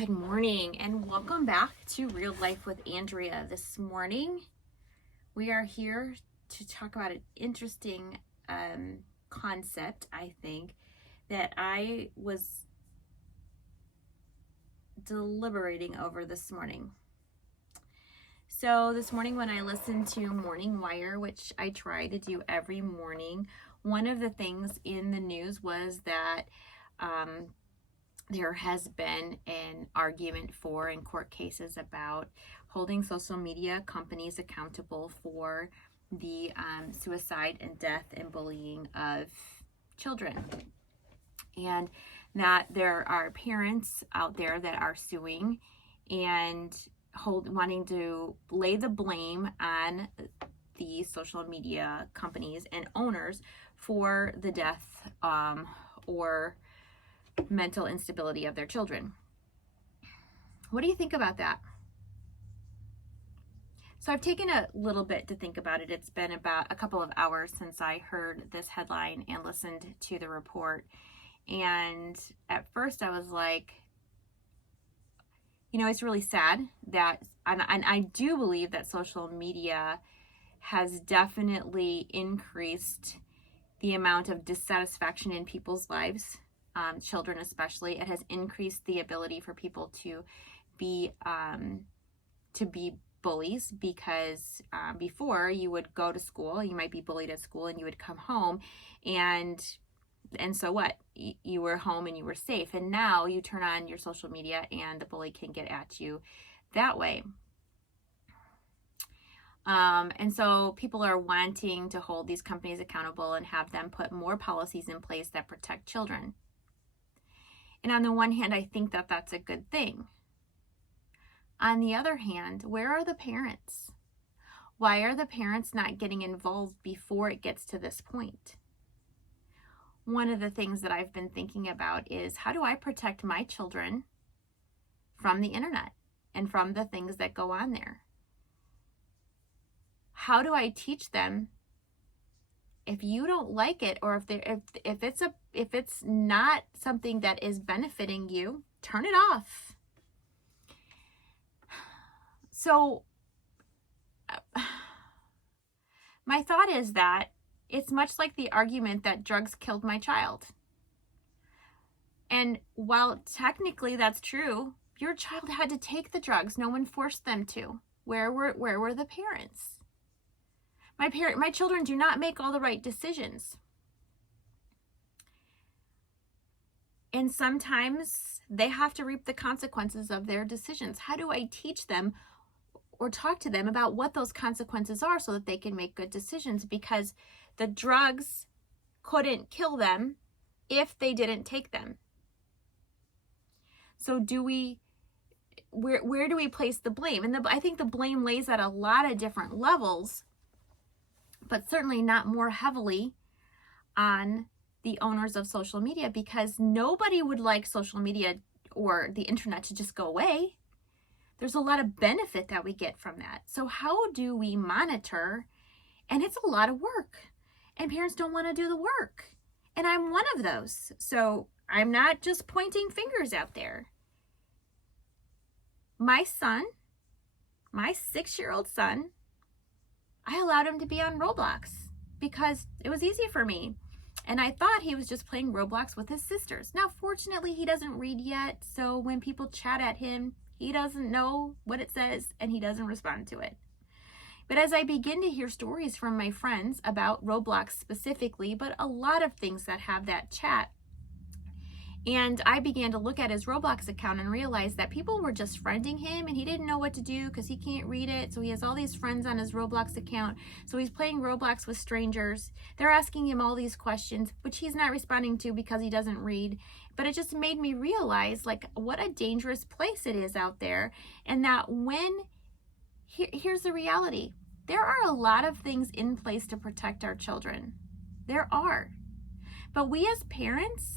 Good morning and welcome back to Real Life with Andrea. This morning we are here to talk about an interesting concept, I think, that I was deliberating over this morning. So this morning when I listened to Morning Wire, which I try to do every morning, one of the things in the news was that there has been an argument for in court cases about holding social media companies accountable for the suicide and death and bullying of children. And that there are parents out there that are suing and wanting to lay the blame on the social media companies and owners for the death or mental instability of their children. What do you think about that? So I've taken a little bit to think about it. It's been about a couple of hours since I heard this headline and listened to the report. And at first I was like, it's really sad that, and I do believe that social media has definitely increased the amount of dissatisfaction in people's lives. Children especially. It has increased the ability for people to be bullies, because before you would go to school, you might be bullied at school, and you would come home, and so what? You were home and you were safe. And now you turn on your social media and the bully can get at you that way. And so people are wanting to hold these companies accountable and have them put more policies in place that protect children. And on the one hand, I think that that's a good thing. On the other hand, where are the parents? Why are the parents not getting involved before it gets to this point? One of the things that I've been thinking about is, how do I protect my children from the internet and from the things that go on there? How do I teach them, if you don't like it, or if it's not something that is benefiting you, turn it off. So my thought is that it's much like the argument that drugs killed my child. And while technically that's true, your child had to take the drugs. No one forced them to. Where were the parents? My children do not make all the right decisions. And sometimes they have to reap the consequences of their decisions. How do I teach them or talk to them about what those consequences are so that they can make good decisions? Because the drugs couldn't kill them if they didn't take them. So where do we place the blame? And I think the blame lays at a lot of different levels, but certainly not more heavily on the owners of social media, because nobody would like social media or the internet to just go away. There's a lot of benefit that we get from that. So how do we monitor? And it's a lot of work, and parents don't want to do the work. And I'm one of those. So I'm not just pointing fingers out there. My son, my 6-year-old son, I allowed him to be on Roblox because it was easy for me. And I thought he was just playing Roblox with his sisters. Now, fortunately, he doesn't read yet. So when people chat at him, he doesn't know what it says and he doesn't respond to it. But as I begin to hear stories from my friends about Roblox specifically, but a lot of things that have that chat, and I began to look at his Roblox account and realize that people were just friending him and he didn't know what to do because he can't read it. So he has all these friends on his Roblox account. So he's playing Roblox with strangers. They're asking him all these questions, which he's not responding to because he doesn't read. But it just made me realize what a dangerous place it is out there. And that here's the reality. There are a lot of things in place to protect our children. There are. But we as parents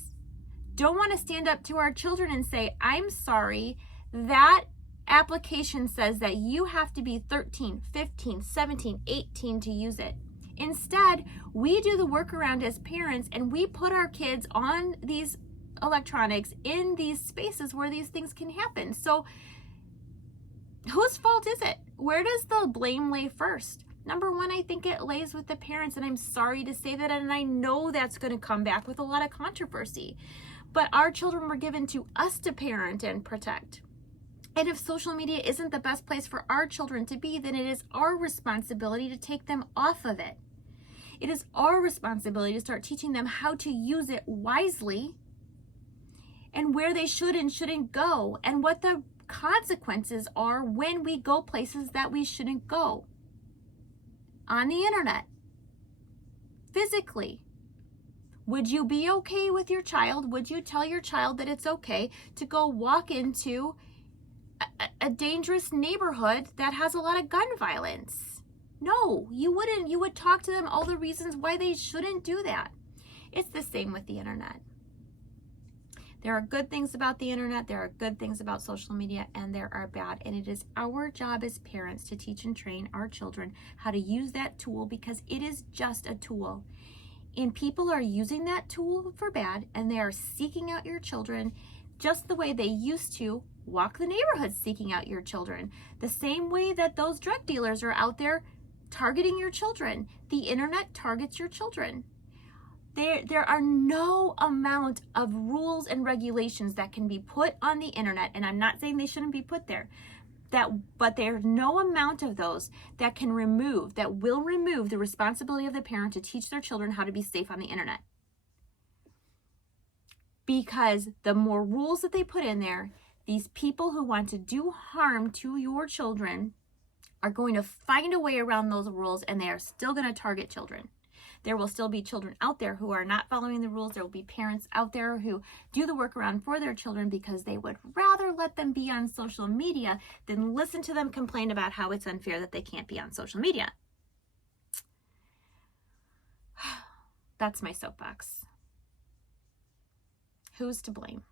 don't want to stand up to our children and say, I'm sorry, that application says that you have to be 13, 15, 17, 18 to use it. Instead, we do the workaround as parents and we put our kids on these electronics in these spaces where these things can happen. So whose fault is it? Where does the blame lay first? Number one, I think it lays with the parents, and I'm sorry to say that, and I know that's going to come back with a lot of controversy. But our children were given to us to parent and protect. And if social media isn't the best place for our children to be, then it is our responsibility to take them off of it. It is our responsibility to start teaching them how to use it wisely and where they should and shouldn't go and what the consequences are when we go places that we shouldn't go. On the internet, physically. Would you be okay with your child? Would you tell your child that it's okay to go walk into a dangerous neighborhood that has a lot of gun violence? No, you wouldn't. You would talk to them all the reasons why they shouldn't do that. It's the same with the internet. There are good things about the internet, there are good things about social media, and there are bad. And it is our job as parents to teach and train our children how to use that tool, because it is just a tool. And people are using that tool for bad, and they are seeking out your children just the way they used to walk the neighborhood seeking out your children. The same way that those drug dealers are out there targeting your children. The internet targets your children. There are no amount of rules and regulations that can be put on the internet, and I'm not saying they shouldn't be put there, but there's no amount of those that will remove the responsibility of the parent to teach their children how to be safe on the internet. Because the more rules that they put in there, these people who want to do harm to your children are going to find a way around those rules, and they are still going to target children. There will still be children out there who are not following the rules. There will be parents out there who do the workaround for their children because they would rather let them be on social media than listen to them complain about how it's unfair that they can't be on social media. That's my soapbox. Who's to blame?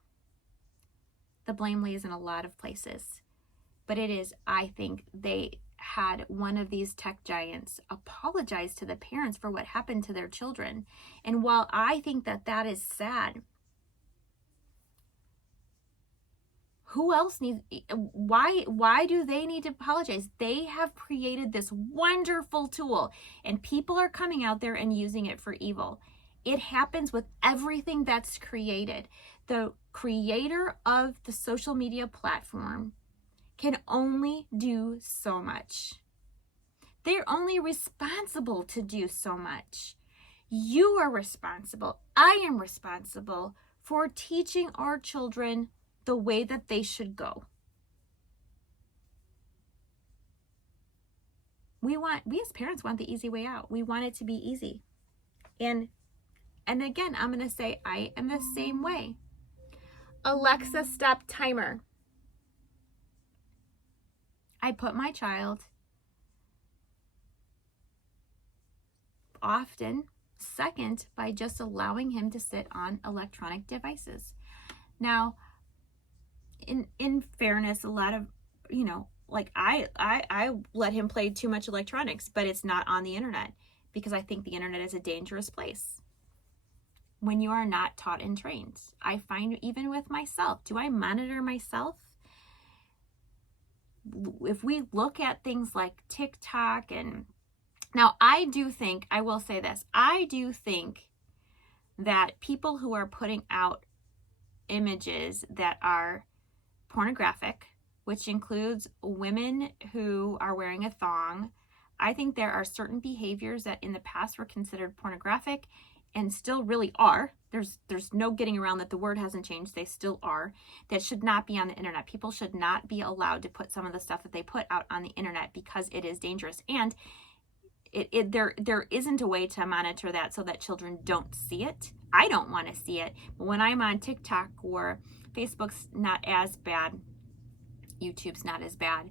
The blame lays in a lot of places. But it is, I think, they had one of these tech giants apologize to the parents for what happened to their children. And while I think that that is sad, who else needs, why do they need to apologize? They have created this wonderful tool, and people are coming out there and using it for evil. It happens with everything that's created. The creator of the social media platform can only do so much. They're only responsible to do so much. You are responsible. I am responsible for teaching our children the way that they should go. We as parents want the easy way out. We want it to be easy. And again, I'm going to say I am the same way. Alexa, stop timer. I put my child often second by just allowing him to sit on electronic devices. Now, in fairness, a lot of, like I let him play too much electronics, but it's not on the internet because I think the internet is a dangerous place when you are not taught and trained. I find even with myself, do I monitor myself? If we look at things like TikTok, and now I will say this, I do think that people who are putting out images that are pornographic, which includes women who are wearing a thong, I think there are certain behaviors that in the past were considered pornographic and still really are. There's no getting around that. The word hasn't changed. They still are. That should not be on the internet. People should not be allowed to put some of the stuff that they put out on the internet because it is dangerous. And there isn't a way to monitor that so that children don't see it. I don't want to see it. But when I'm on TikTok or Facebook's not as bad, YouTube's not as bad.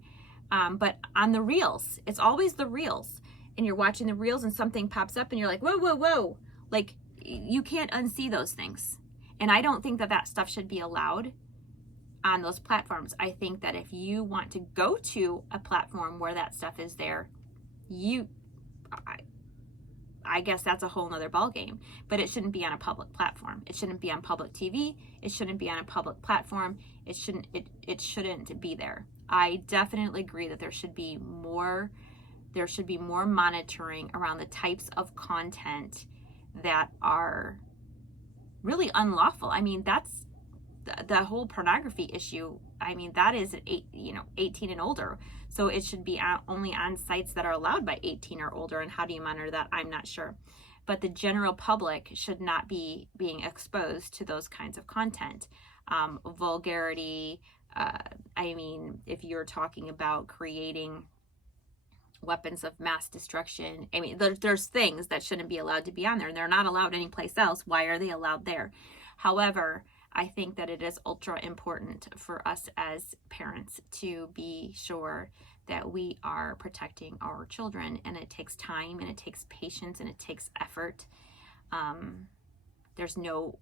But on the Reels, it's always the Reels. And you're watching the Reels and something pops up and you're like, whoa, whoa, whoa. Like, you can't unsee those things. And I don't think that that stuff should be allowed on those platforms. I think that if you want to go to a platform where that stuff is there, I guess that's a whole nother ballgame, but it shouldn't be on a public platform. It shouldn't be on public TV. It shouldn't be on a public platform. It shouldn't be there. I definitely agree that there should be more monitoring around the types of content that are really unlawful. I mean, that's the whole pornography issue. I mean, that is 18 and older. So it should be only on sites that are allowed by 18 or older. And how do you monitor that? I'm not sure. But the general public should not be being exposed to those kinds of content. Vulgarity. I mean, if you're talking about creating weapons of mass destruction, I mean, there's things that shouldn't be allowed to be on there, and they're not allowed anyplace else. Why are they allowed there? However, I think that it is ultra important for us as parents to be sure that we are protecting our children, and it takes time, and it takes patience, and it takes effort. There's no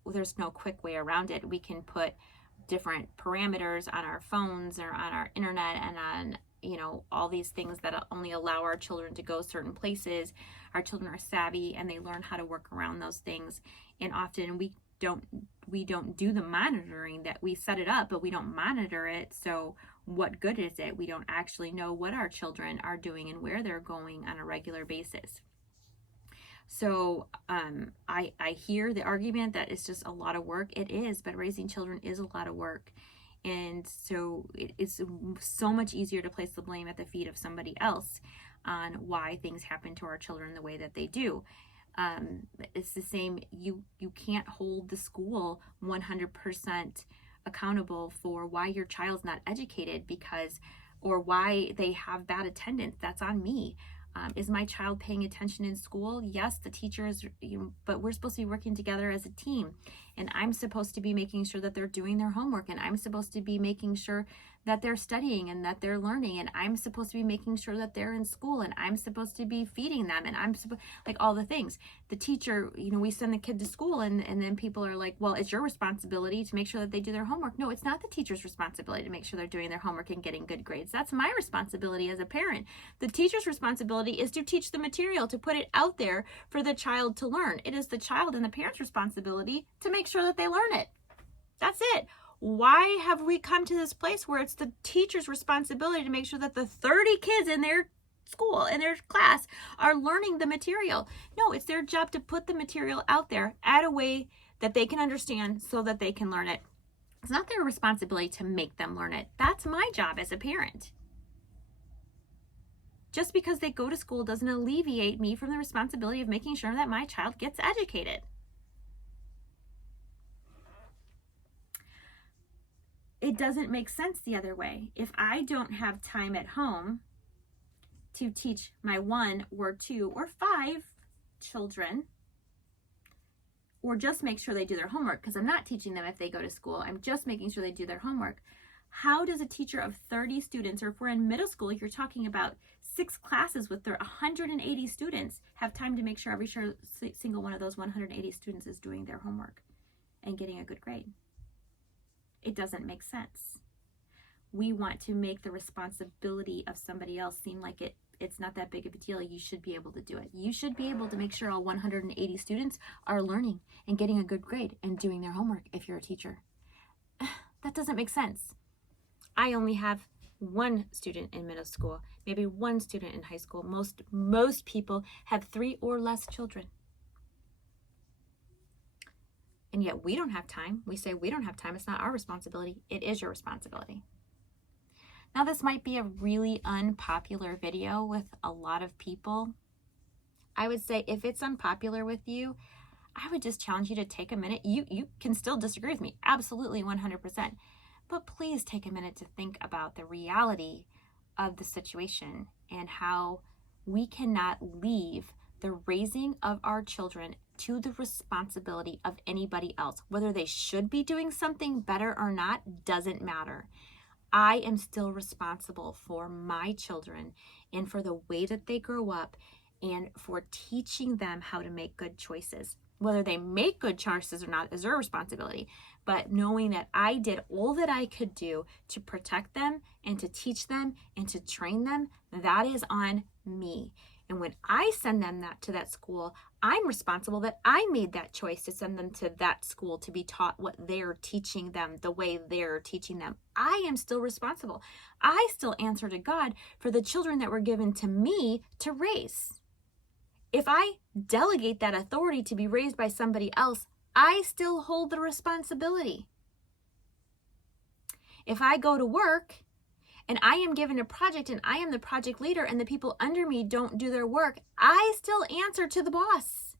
quick way around it. We can put different parameters on our phones or on our internet and on all these things that only allow our children to go certain places. Our children are savvy and they learn how to work around those things, and often we don't do the monitoring. That we set it up, but we don't monitor it. So what good is it? We don't actually know what our children are doing and where they're going on a regular basis. So I hear the argument that it's just a lot of work. It is, but raising children is a lot of work. And so it's so much easier to place the blame at the feet of somebody else on why things happen to our children the way that they do. It's the same. You can't hold the school 100% accountable for why your child's not educated or why they have bad attendance. That's on me. Is my child paying attention in school? Yes, the teachers, but we're supposed to be working together as a team. And I'm supposed to be making sure that they're doing their homework. And I'm supposed to be making sure that they're studying and that they're learning. And I'm supposed to be making sure that they're in school. And I'm supposed to be feeding them. And I'm supposed, like, all the things. The teacher, we send the kid to school and then people are like, well, it's your responsibility to make sure that they do their homework. No, it's not the teacher's responsibility to make sure they're doing their homework and getting good grades. That's my responsibility as a parent. The teacher's responsibility is to teach the material, to put it out there for the child to learn. It is the child and the parent's responsibility to make sure that they learn it. That's it. Why have we come to this place where it's the teacher's responsibility to make sure that the 30 kids in their school, in their class, are learning the material? No, it's their job to put the material out there at a way that they can understand so that they can learn it. It's not their responsibility to make them learn it. That's my job as a parent. Just because they go to school doesn't alleviate me from the responsibility of making sure that my child gets educated. It doesn't make sense the other way. If I don't have time at home to teach my 1 or 2 or 5 children, or just make sure they do their homework, because I'm not teaching them if they go to school, I'm just making sure they do their homework. How does a teacher of 30 students, or if we're in middle school, you're talking about 6 classes with their 180 students, have time to make sure every single one of those 180 students is doing their homework and getting a good grade? It doesn't make sense. We want to make the responsibility of somebody else seem like it's not that big of a deal. You should be able to do it. You should be able to make sure all 180 students are learning and getting a good grade and doing their homework if you're a teacher. That doesn't make sense. I only have 1 student in middle school, maybe 1 student in high school. Most people have 3 or less children. And yet we don't have time. We say we don't have time. It's not our responsibility. It is your responsibility. Now, this might be a really unpopular video with a lot of people. I would say if it's unpopular with you, I would just challenge you to take a minute. You can still disagree with me. Absolutely, 100%. But please take a minute to think about the reality of the situation and how we cannot leave the raising of our children to the responsibility of anybody else. Whether they should be doing something better or not doesn't matter. I am still responsible for my children and for the way that they grow up and for teaching them how to make good choices. Whether they make good choices or not is their responsibility. But knowing that I did all that I could do to protect them and to teach them and to train them, that is on me. And when I send them to that school, I'm responsible that I made that choice to send them to that school to be taught what they're teaching them, the way they're teaching them. I am still responsible. I still answer to God for the children that were given to me to raise. If I delegate that authority to be raised by somebody else, I still hold the responsibility. If I go to work and I am given a project and I am the project leader and the people under me don't do their work, I still answer to the boss.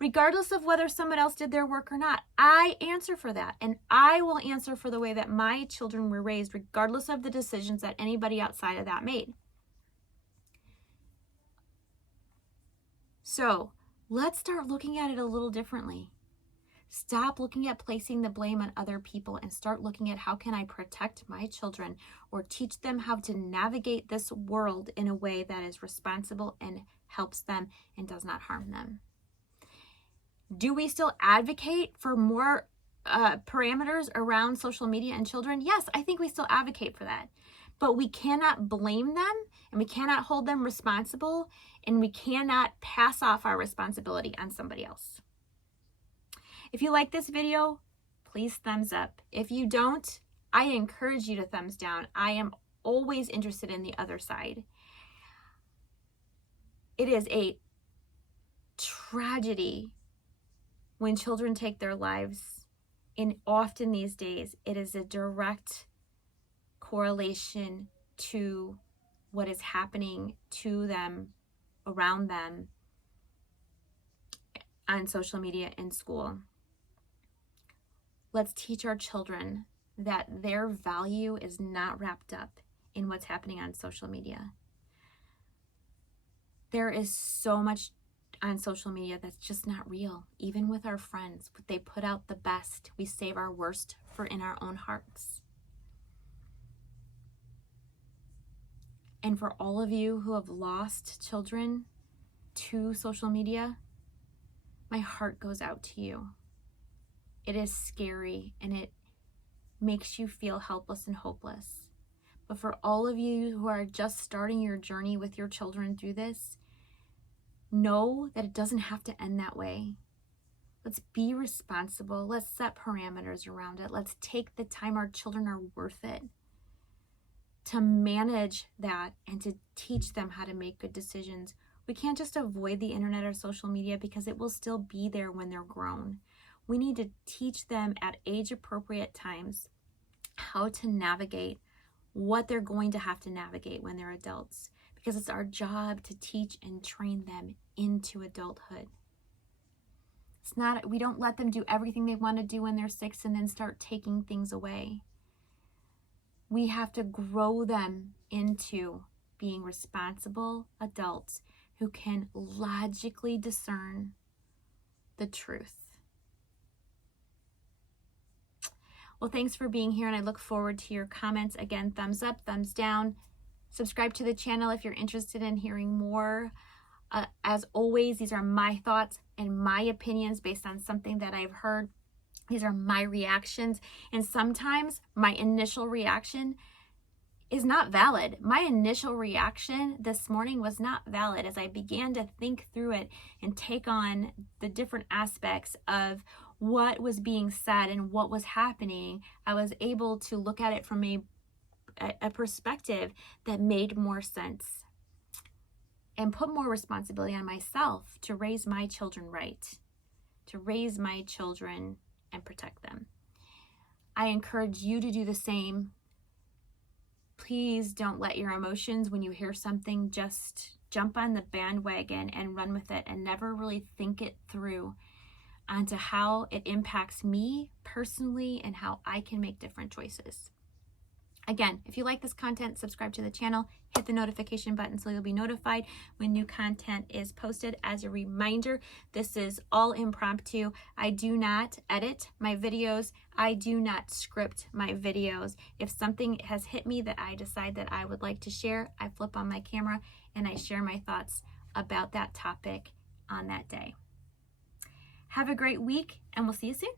Regardless of whether someone else did their work or not, I answer for that. And I will answer for the way that my children were raised, regardless of the decisions that anybody outside of that made. So let's start looking at it a little differently. Stop looking at placing the blame on other people and start looking at how can I protect my children or teach them how to navigate this world in a way that is responsible and helps them and does not harm them. Do we still advocate for more parameters around social media and children? Yes, I think we still advocate for that. But we cannot blame them and we cannot hold them responsible and we cannot pass off our responsibility on somebody else. If you like this video, please thumbs up. If you don't, I encourage you to thumbs down. I am always interested in the other side. It is a tragedy when children take their lives, and often these days, it is a direct correlation to what is happening to them, around them, on social media in school. Let's teach our children that their value is not wrapped up in what's happening on social media. There is so much on social media that's just not real. Even with our friends, they put out the best. We save our worst for in our own hearts. And for all of you who have lost children to social media, my heart goes out to you. It is scary and it makes you feel helpless and hopeless. But for all of you who are just starting your journey with your children through this, know that it doesn't have to end that way. Let's be responsible. Let's set parameters around it. Let's take the time. Our children are worth it to manage that and to teach them how to make good decisions. We can't just avoid the internet or social media because it will still be there when they're grown. We need to teach them at age-appropriate times how to navigate what they're going to have to navigate when they're adults, because it's our job to teach and train them into adulthood. It's not, we don't let them do everything they want to do when they're 6 and then start taking things away. We have to grow them into being responsible adults who can logically discern the truth. Well, thanks for being here, and I look forward to your comments. Again, thumbs up, thumbs down. Subscribe to the channel if you're interested in hearing more. As always, these are my thoughts and my opinions based on something that I've heard. These are my reactions, and sometimes my initial reaction is not valid. My initial reaction this morning was not valid. As I began to think through it and take on the different aspects of what was being said and what was happening, I was able to look at it from a perspective that made more sense and put more responsibility on myself to raise my children right, to raise my children and protect them. I encourage you to do the same. Please don't let your emotions, when you hear something, just jump on the bandwagon and run with it and never really think it through onto how it impacts me personally and how I can make different choices. Again, if you like this content, subscribe to the channel, hit the notification button so you'll be notified when new content is posted. As a reminder, this is all impromptu. I do not edit my videos. I do not script my videos. If something has hit me that I decide that I would like to share, I flip on my camera and I share my thoughts about that topic on that day. Have a great week, and we'll see you soon.